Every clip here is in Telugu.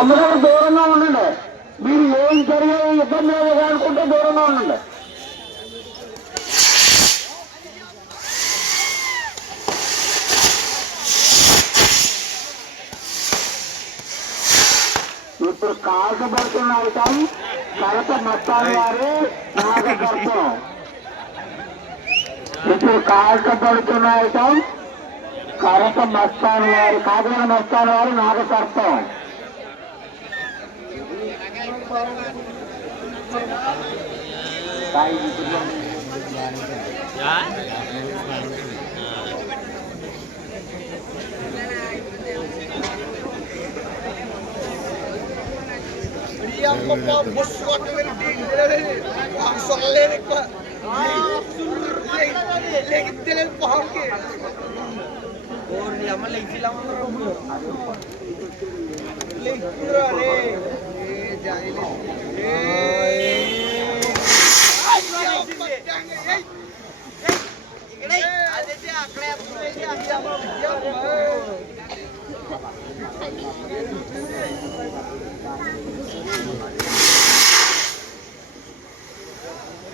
అందరూ దూరంగా ఉండండి. మీరు ఏం జరిగే ఇబ్బంది అనుకుంటే దూరంగా ఉండండి. ఇప్పుడు కాల్చబడుతున్న ఐటం కడప మస్తాన్ వారి నాగకర్తం. ఇప్పుడు కాల్చబడుతున్న ఐటం కడప మస్తాన్ వారి కాకినాడ మస్తాన్ వారి నాగకర్తం. bos waktu ini langsung lirik pak lagi jalan paham ke और यामा लग फिल्म लग पूरा रे ए जाए ले इकडे आले ते आकडे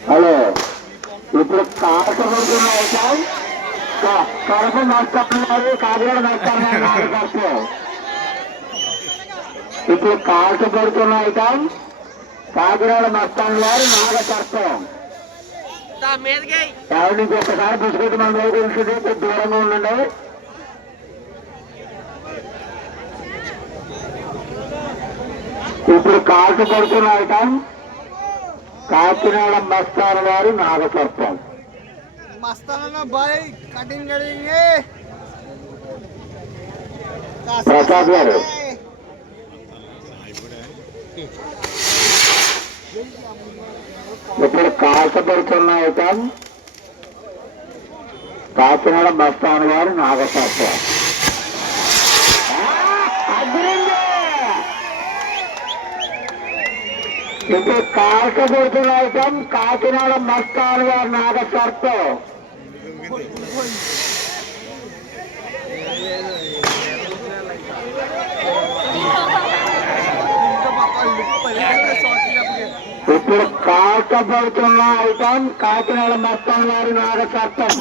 హలో ఇప్పుడు కాకపడుతున్న ఐటం కడప నష్టపోయారు కాకినాడ నష్టపోయారు. ఇప్పుడు కాల్చబడుతున్న ఐటం కాకినాడ మస్తాన్ వారి నాగకర్తం. ఎవరి నుంచి ఒక్కసారి బిస్కెట్ మన దగ్గర ఉంటుంది, దూరంగా ఉండండి. ఇప్పుడు కాల్చబడుతున్న ఐటం కాకినాడ మస్తాన్ వారి నాగకర్తం. मस्ताना भाई कटिंग करेंगे ప్రసాద్ గారు ఇప్పుడు కాల్చబడుతున్న ఐటం కాకినాడ మస్తాన్ వారి నాగకర్తం. ఇప్పుడు కాల్చబడుతున్న ఐటం కాకినాడ మస్తాన్ వారి నాగకర్తం. ఇప్పుడు కాల్చబడుతున్న ఐటం కాకినాడ మస్తాన్ వారి నాగకర్తం.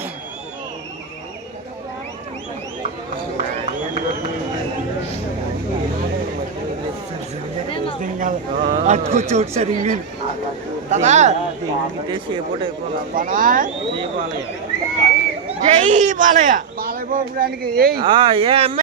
अटको चोट से रिंगन दादा जय बालया बालया बालया ब्रांड के